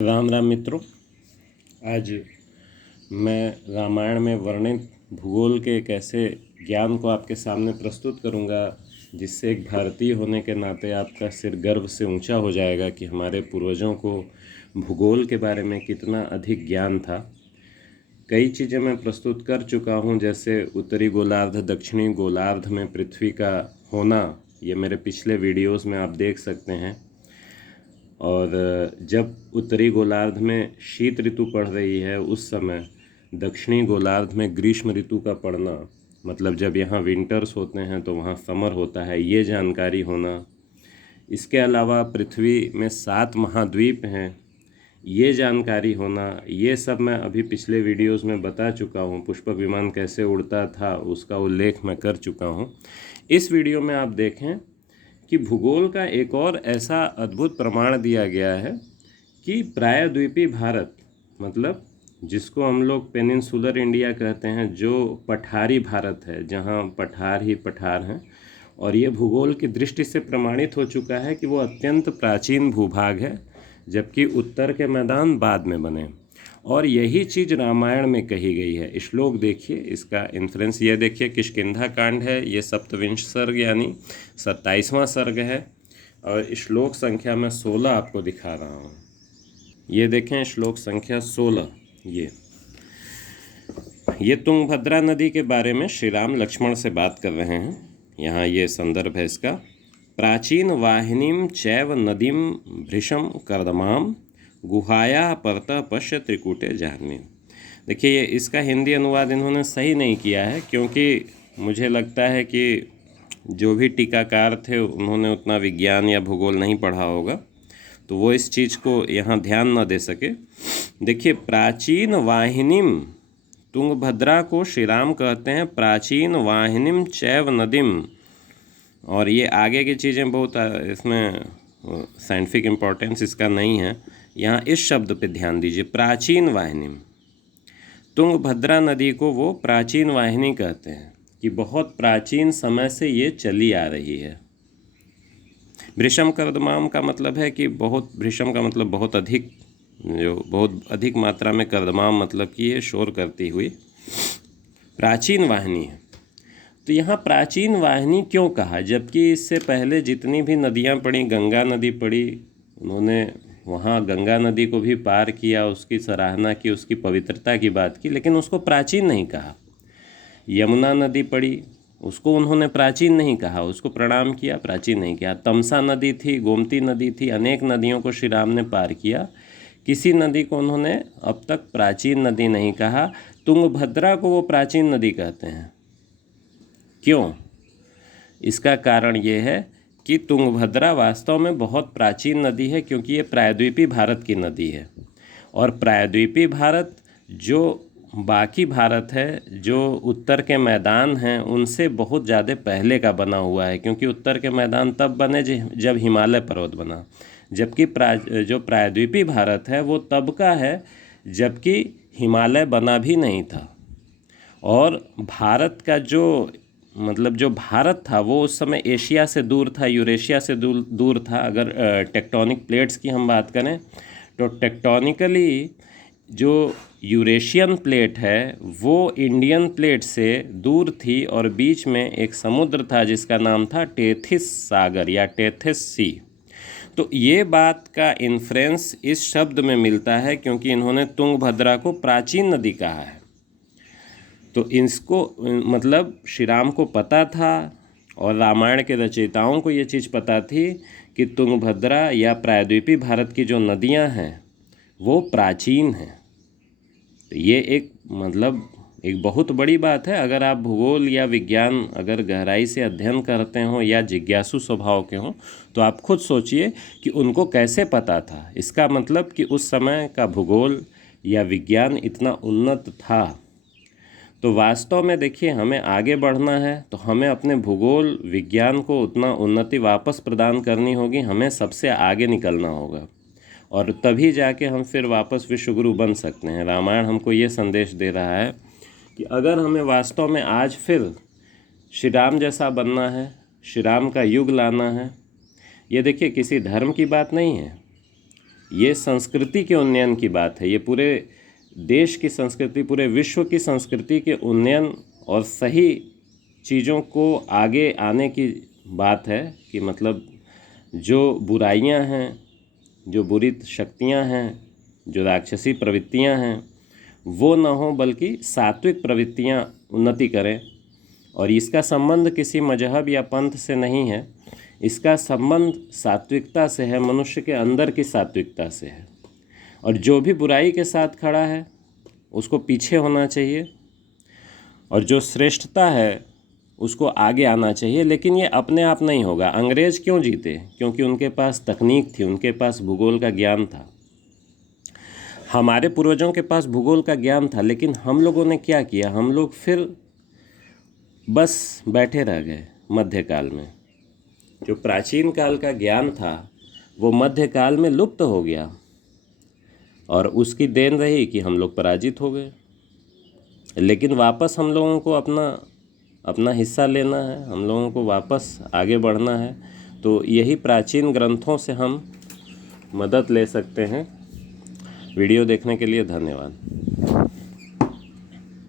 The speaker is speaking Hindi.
राम राम मित्रों। आज मैं रामायण में वर्णित भूगोल के एक ऐसे ज्ञान को आपके सामने प्रस्तुत करूंगा जिससे एक भारतीय होने के नाते आपका सिर गर्व से ऊंचा हो जाएगा कि हमारे पूर्वजों को भूगोल के बारे में कितना अधिक ज्ञान था। कई चीज़ें मैं प्रस्तुत कर चुका हूं, जैसे उत्तरी गोलार्ध दक्षिणी गोलार्ध में पृथ्वी का होना, ये मेरे पिछले वीडियोस में आप देख सकते हैं। और जब उत्तरी गोलार्ध में शीत ऋतु पड़ रही है उस समय दक्षिणी गोलार्ध में ग्रीष्म ऋतु का पड़ना, मतलब जब यहाँ विंटर्स होते हैं तो वहाँ समर होता है, ये जानकारी होना। इसके अलावा पृथ्वी में 7 महाद्वीप हैं, ये जानकारी होना। ये सब मैं अभी पिछले वीडियोस में बता चुका हूँ। पुष्पक विमान कैसे उड़ता था उसका उल्लेख मैं कर चुका हूँ। इस वीडियो में आप देखें कि भूगोल का एक और ऐसा अद्भुत प्रमाण दिया गया है कि प्रायद्वीपीय भारत, मतलब जिसको हम लोग पेनिनसुलर इंडिया कहते हैं, जो पठारी भारत है, जहाँ पठार ही पठार हैं, और ये भूगोल की दृष्टि से प्रमाणित हो चुका है कि वो अत्यंत प्राचीन भूभाग है, जबकि उत्तर के मैदान बाद में बने। और यही चीज़ रामायण में कही गई है। श्लोक देखिए, इसका इन्फ्रेंस ये देखिए, किष्किंधा कांड है, ये सप्तविंश सर्ग यानी 27वां सर्ग है, और श्लोक संख्या में 16 आपको दिखा रहा हूँ। ये देखें श्लोक संख्या 16। ये तुंगभद्रा नदी के बारे में श्री राम लक्ष्मण से बात कर रहे हैं। यहाँ ये संदर्भ है इसका। प्राचीन वाहिनीम चैव नदीम भृशम कर्दमाम गुहाया परतः पश्य त्रिकूटे जाह्नवी। देखिए, ये इसका हिंदी अनुवाद इन्होंने सही नहीं किया है, क्योंकि मुझे लगता है कि जो भी टीकाकार थे उन्होंने उतना विज्ञान या भूगोल नहीं पढ़ा होगा, तो वो इस चीज़ को यहाँ ध्यान न दे सके। देखिए, प्राचीन वाहिनीम, तुंगभद्रा को श्री राम कहते हैं प्राचीन वाहिनीम चैव नदीम। और ये आगे की चीज़ें बहुत इसमें साइंटिफिक इम्पोर्टेंस इसका नहीं है। यहाँ इस शब्द पे ध्यान दीजिए, प्राचीन वाहिनी। तुंगभद्रा नदी को वो प्राचीन वाहिनी कहते हैं कि बहुत प्राचीन समय से ये चली आ रही है। भृशम कर्दमाम का मतलब है कि बहुत, भृशम का मतलब बहुत अधिक, जो बहुत अधिक मात्रा में, कर्दमाम मतलब कि ये शोर करती हुई प्राचीन वाहिनी है। तो यहाँ प्राचीन वाहिनी क्यों कहा, जबकि इससे पहले जितनी भी नदियाँ पड़ी, गंगा नदी पड़ी, उन्होंने वहाँ गंगा नदी को भी पार किया, उसकी सराहना की, उसकी पवित्रता की बात की, लेकिन उसको प्राचीन नहीं कहा। यमुना नदी पड़ी, उसको उन्होंने प्राचीन नहीं कहा, उसको प्रणाम किया, प्राचीन नहीं किया। तमसा नदी थी, गोमती नदी थी, अनेक नदियों को श्री राम ने पार किया, किसी नदी को उन्होंने अब तक प्राचीन नदी नहीं कहा। तुंगभद्रा को वो प्राचीन नदी कहते हैं। क्यों? इसका कारण ये है कि तुंगभद्रा वास्तव में बहुत प्राचीन नदी है, क्योंकि ये प्रायद्वीपीय भारत की नदी है। और प्रायद्वीपीय भारत जो बाकी भारत है, जो उत्तर के मैदान हैं, उनसे बहुत ज़्यादा पहले का बना हुआ है, क्योंकि उत्तर के मैदान तब बने जब हिमालय पर्वत बना, जबकि जो प्रायद्वीपीय भारत है वो तब का है जबकि हिमालय बना भी नहीं था। और भारत का जो जो भारत था वो उस समय एशिया से दूर था, यूरेशिया से दूर था। अगर टेक्टोनिक प्लेट्स की हम बात करें तो टेक्टोनिकली जो यूरेशियन प्लेट है वो इंडियन प्लेट से दूर थी, और बीच में एक समुद्र था जिसका नाम था टेथिस सागर या टेथिस सी। तो ये बात का इन्फ्रेंस इस शब्द में मिलता है, क्योंकि इन्होंने तुंगभद्रा को प्राचीन नदी कहा है। तो इसको मतलब श्री राम को पता था, और रामायण के रचयिताओं को ये चीज़ पता थी कि तुंगभद्रा या प्रायद्वीपीय भारत की जो नदियां हैं वो प्राचीन हैं। तो ये एक बहुत बड़ी बात है। अगर आप भूगोल या विज्ञान अगर गहराई से अध्ययन करते हो या जिज्ञासु स्वभाव के हों, तो आप खुद सोचिए कि उनको कैसे पता था। इसका मतलब कि उस समय का भूगोल या विज्ञान इतना उन्नत था। तो वास्तव में देखिए, हमें आगे बढ़ना है तो हमें अपने भूगोल विज्ञान को उतना उन्नति वापस प्रदान करनी होगी, हमें सबसे आगे निकलना होगा, और तभी जाके हम फिर वापस विश्वगुरु बन सकते हैं। रामायण हमको ये संदेश दे रहा है कि अगर हमें वास्तव में आज फिर श्री राम जैसा बनना है, श्री राम का युग लाना है, ये देखिए किसी धर्म की बात नहीं है, ये संस्कृति के उन्नयन की बात है। ये पूरे देश की संस्कृति, पूरे विश्व की संस्कृति के उन्नयन और सही चीज़ों को आगे आने की बात है कि मतलब जो बुराइयां हैं, जो बुरी शक्तियां हैं, जो राक्षसी प्रवृत्तियां हैं, वो न हो बल्कि सात्विक प्रवृत्तियां उन्नति करें। और इसका संबंध किसी मजहब या पंथ से नहीं है, इसका संबंध सात्विकता से है, मनुष्य के अंदर की सात्विकता से है। और जो भी बुराई के साथ खड़ा है उसको पीछे होना चाहिए, और जो श्रेष्ठता है उसको आगे आना चाहिए। लेकिन ये अपने आप नहीं होगा। अंग्रेज़ क्यों जीते? क्योंकि उनके पास तकनीक थी, उनके पास भूगोल का ज्ञान था। हमारे पूर्वजों के पास भूगोल का ज्ञान था, लेकिन हम लोगों ने क्या किया? हम लोग फिर बस बैठे रह गए मध्यकाल में। जो प्राचीन काल का ज्ञान था वो मध्यकाल में लुप्त हो गया, और उसकी देन रही कि हम लोग पराजित हो गए। लेकिन वापस हम लोगों को अपना हिस्सा लेना है, हम लोगों को वापस आगे बढ़ना है। तो यही प्राचीन ग्रंथों से हम मदद ले सकते हैं। वीडियो देखने के लिए धन्यवाद।